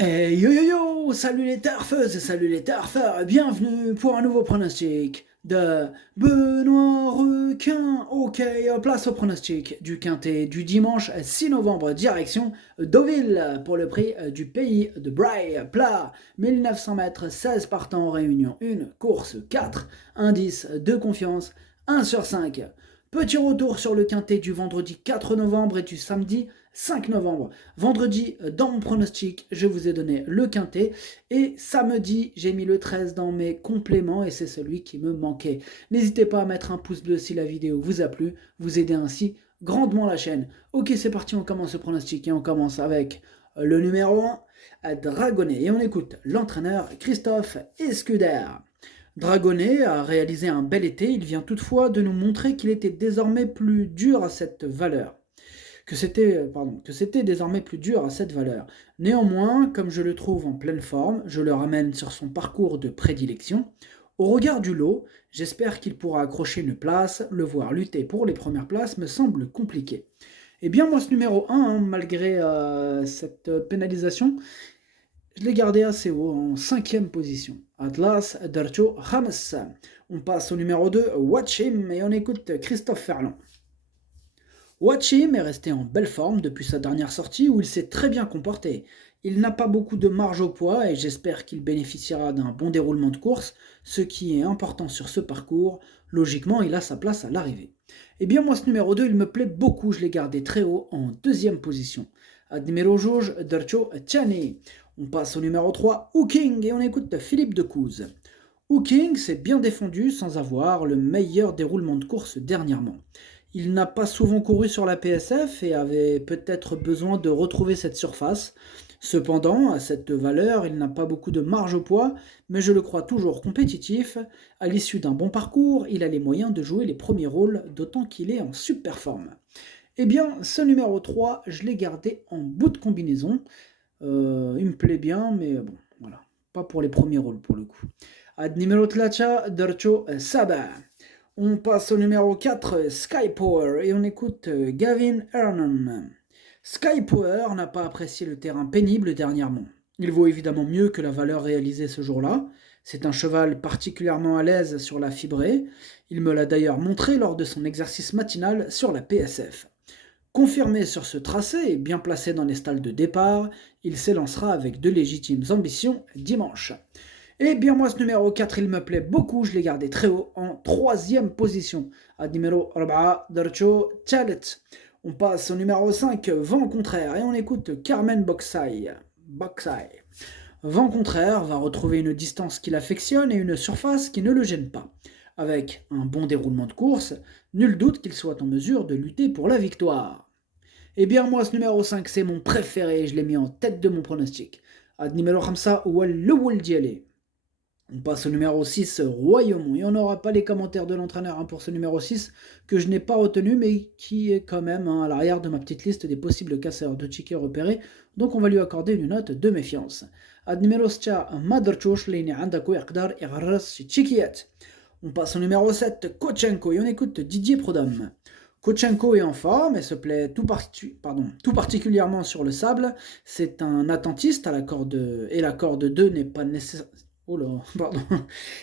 Yo yo yo, salut les turfeuses et salut les turfeurs, bienvenue pour un nouveau pronostic de Benoît Requin. Ok, place au pronostic du quintet du dimanche 6 novembre, direction Deauville pour le prix du pays de Bray, plat 1900 mètres, 16 partants en réunion, une course 4, indice de confiance 1 sur 5. Petit retour sur le quintet du vendredi 4 novembre et du samedi 5 novembre. Vendredi, dans mon pronostic, je vous ai donné le quintet. Et samedi, j'ai mis le 13 dans mes compléments et c'est celui qui me manquait. N'hésitez pas à mettre un pouce bleu si la vidéo vous a plu. Vous aidez ainsi grandement la chaîne. Ok, c'est parti, on commence le pronostic et on commence avec le numéro 1, Dragonnet. Et on écoute l'entraîneur Christophe Escuder. Dragonnet a réalisé un bel été, il vient toutefois de nous montrer qu'il était désormais plus dur à cette valeur. Que c'était désormais plus dur à cette valeur. Néanmoins, comme je le trouve en pleine forme, je le ramène sur son parcours de prédilection. Au regard du lot, j'espère qu'il pourra accrocher une place, le voir lutter pour les premières places me semble compliqué. Eh bien, moi, ce numéro 1, malgré cette pénalisation, je l'ai gardé assez haut, en 5e position. Atlas Darcho Hamas. On passe au numéro 2, Watch Him, et on écoute Christophe Ferland. Watchim est resté en belle forme depuis sa dernière sortie où il s'est très bien comporté. Il n'a pas beaucoup de marge au poids et j'espère qu'il bénéficiera d'un bon déroulement de course, ce qui est important sur ce parcours. Logiquement, il a sa place à l'arrivée. Eh bien, moi, ce numéro 2, il me plaît beaucoup. Je l'ai gardé très haut en 2e position. À numéro Jauge, Dercho Tchani. On passe au numéro 3, Hooking, et on écoute Philippe Decouze. Hooking s'est bien défendu sans avoir le meilleur déroulement de course dernièrement. Il n'a pas souvent couru sur la PSF et avait peut-être besoin de retrouver cette surface. Cependant, à cette valeur, il n'a pas beaucoup de marge au poids, mais je le crois toujours compétitif. À l'issue d'un bon parcours, il a les moyens de jouer les premiers rôles, d'autant qu'il est en super forme. Eh bien, ce numéro 3, je l'ai gardé en bout de combinaison. Il me plaît bien, mais bon, voilà. Pas pour les premiers rôles, pour le coup. Ad numéro tlacha, Dercho Saba. On passe au numéro 4, Sky Power, et on écoute Gavin Hernan. Sky Power n'a pas apprécié le terrain pénible dernièrement. Il vaut évidemment mieux que la valeur réalisée ce jour-là. C'est un cheval particulièrement à l'aise sur la fibrée. Il me l'a d'ailleurs montré lors de son exercice matinal sur la PSF. Confirmé sur ce tracé et bien placé dans les stalles de départ, il s'élancera avec de légitimes ambitions dimanche. Eh bien moi ce numéro 4 il me plaît beaucoup, je l'ai gardé très haut en 3e position. À numéro 4, Darcho Chalet. On passe au numéro 5, Vent contraire, et on écoute Carmen Boxay. Vent contraire va retrouver une distance qu'il affectionne et une surface qui ne le gêne pas. Avec un bon déroulement de course, nul doute qu'il soit en mesure de lutter pour la victoire. Eh bien moi ce numéro 5 c'est mon préféré, je l'ai mis en tête de mon pronostic. À numéro 5, Wal Dialé. On passe au numéro 6, Royaumont. Et on n'aura pas les commentaires de l'entraîneur pour ce numéro 6, que je n'ai pas retenu, mais qui est quand même à l'arrière de ma petite liste des possibles casseurs de tickets repérés. Donc on va lui accorder une note de méfiance. Ad numéro 7, Maderchouch, Leine Andako Yakdar Irras Chikiet. On passe au numéro 7, Kochenko. Et on écoute Didier Prodhomme. Kochenko est en forme et se plaît tout particulièrement sur le sable. C'est un attentiste à la corde, et la corde 2 n'est pas nécessaire. Oh là, pardon.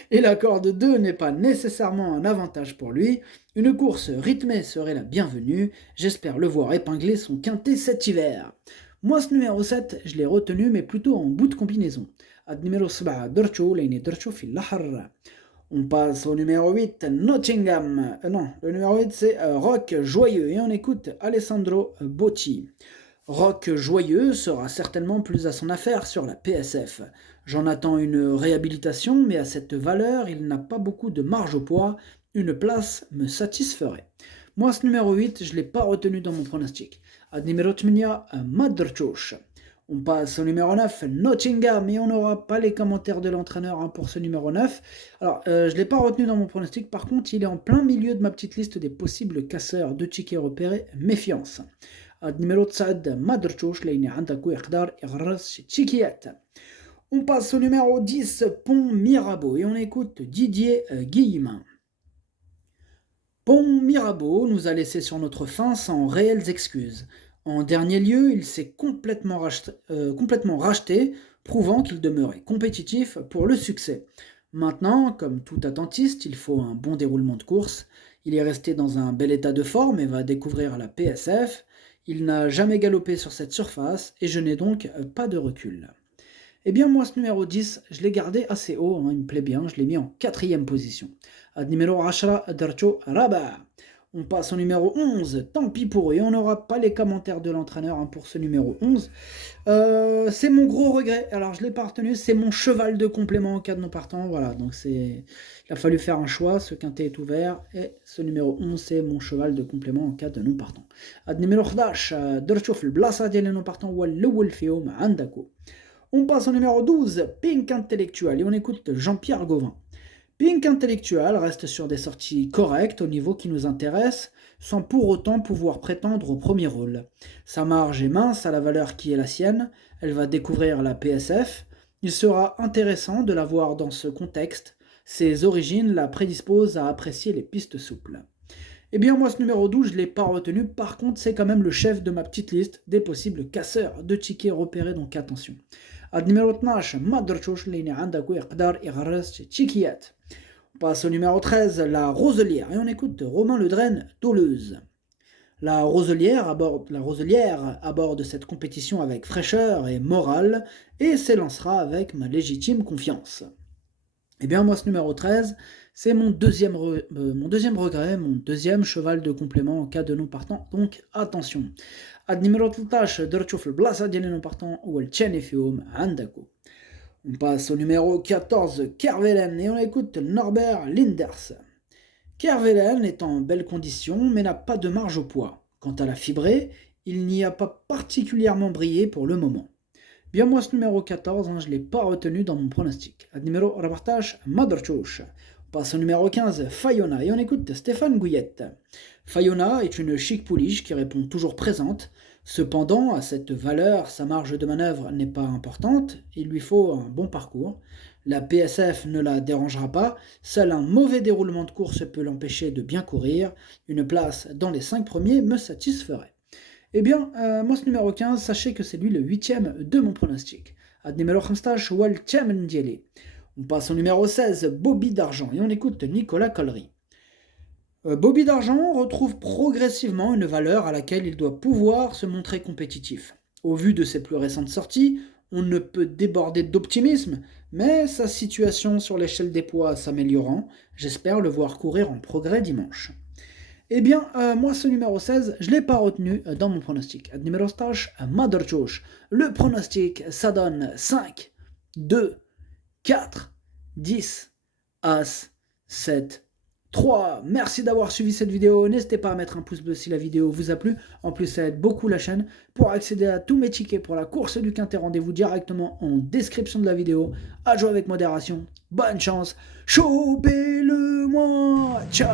Et la corde 2 n'est pas nécessairement un avantage pour lui. Une course rythmée serait la bienvenue. J'espère le voir épingler son quintet cet hiver. Moi, ce numéro 7, je l'ai retenu, mais plutôt en bout de combinaison. Ad numéro 7, Dercho, Leine Dercho fil Lahar. On passe au numéro 8, Nottingham. Non, le numéro 8, c'est Rock Joyeux. Et on écoute Alessandro Botti. Rock Joyeux sera certainement plus à son affaire sur la PSF. J'en attends une réhabilitation, mais à cette valeur, il n'a pas beaucoup de marge au poids. Une place me satisferait. Moi, ce numéro 8, je ne l'ai pas retenu dans mon pronostic. Ad numéro 8, Madrchouch. On passe au numéro 9, Nottingham, et on n'aura pas les commentaires de l'entraîneur pour ce numéro 9. Alors, je ne l'ai pas retenu dans mon pronostic, par contre, il est en plein milieu de ma petite liste des possibles casseurs de tickets repérés. Méfiance. Ad numéro 7, Madrchouch, Leine Andakou Yakdar Irras Chikiet. On passe au numéro 10, Pont Mirabeau, et on écoute Didier Guillemin. Pont Mirabeau nous a laissé sur notre faim sans réelles excuses. En dernier lieu, il s'est complètement racheté, prouvant qu'il demeurait compétitif pour le succès. Maintenant, comme tout attentiste, il faut un bon déroulement de course. Il est resté dans un bel état de forme et va découvrir la PSF. Il n'a jamais galopé sur cette surface et je n'ai donc pas de recul. Eh bien, moi, ce numéro 10, je l'ai gardé assez haut, hein, il me plaît bien, je l'ai mis en quatrième position. Ad numéro 10, Darcho Raba. On passe au numéro 11, tant pis pour eux, et on n'aura pas les commentaires de l'entraîneur hein, pour ce numéro 11. C'est mon gros regret, alors je ne l'ai pas retenu, c'est mon cheval de complément en cas de non partant, voilà, donc il a fallu faire un choix, ce quintet est ouvert, et ce numéro 11, c'est mon cheval de complément en cas de non partant. Ad numéro 11, Darcho Blasa ديال non partant هو الأول فيهم عندكم. On passe au numéro 12, Pink Intellectual, et on écoute Jean-Pierre Gauvin. Pink Intellectual reste sur des sorties correctes au niveau qui nous intéresse, sans pour autant pouvoir prétendre au premier rôle. Sa marge est mince à la valeur qui est la sienne, elle va découvrir la PSF, il sera intéressant de la voir dans ce contexte, ses origines la prédisposent à apprécier les pistes souples. Eh bien moi ce numéro 12 je ne l'ai pas retenu, par contre c'est quand même le chef de ma petite liste des possibles casseurs de tickets repérés, donc attention. Ad numéro 12 ما درتوش لين عندك يقدر يغرس تشيكيات. On passe au numéro 13, la Roselière, et on écoute Romain Ledren Toulouse. La Roselière aborde cette compétition avec fraîcheur et morale et s'élancera avec ma légitime confiance. Eh bien moi ce numéro 13, c'est mon deuxième regret, mon deuxième cheval de complément en cas de non partant, donc attention. Ad numéro 13 درتو في البلاصة ديال non partant والثاني فيهم عندكم. On passe au numéro 14, Kervelen, et on écoute Norbert Linders. Kervelen est en belle condition, mais n'a pas de marge au poids. Quant à la fibrée, il n'y a pas particulièrement brillé pour le moment. Bien moi, ce numéro 14, je ne l'ai pas retenu dans mon pronostic. Ad numéro repartage, Madrchouch. On passe au numéro 15, Fayona, et on écoute Stéphane Gouillette. Fayona est une chic pouliche qui répond toujours présente. Cependant, à cette valeur, sa marge de manœuvre n'est pas importante, il lui faut un bon parcours. La PSF ne la dérangera pas, seul un mauvais déroulement de course peut l'empêcher de bien courir. Une place dans les 5 premiers me satisferait. Eh bien, moi ce numéro 15, sachez que c'est lui le 8e de mon pronostic. Ad numéro 15, Wal Dieli. On passe au numéro 16, Bobby d'Argent, et on écoute Nicolas Collery. Bobby d'Argent retrouve progressivement une valeur à laquelle il doit pouvoir se montrer compétitif. Au vu de ses plus récentes sorties, on ne peut déborder d'optimisme, mais sa situation sur l'échelle des poids s'améliorant, j'espère le voir courir en progrès dimanche. Eh bien, moi ce numéro 16, je ne l'ai pas retenu dans mon pronostic. Numéro 16, Madrchouch. Le pronostic, ça donne 5, 2, 4, 10, As, 7, 3. Merci d'avoir suivi cette vidéo. N'hésitez pas à mettre un pouce bleu si la vidéo vous a plu. En plus, ça aide beaucoup la chaîne. Pour accéder à tous mes tickets pour la course du Quintet, rendez-vous directement en description de la vidéo. À jouer avec modération. Bonne chance. Chopez-le-moi. Ciao.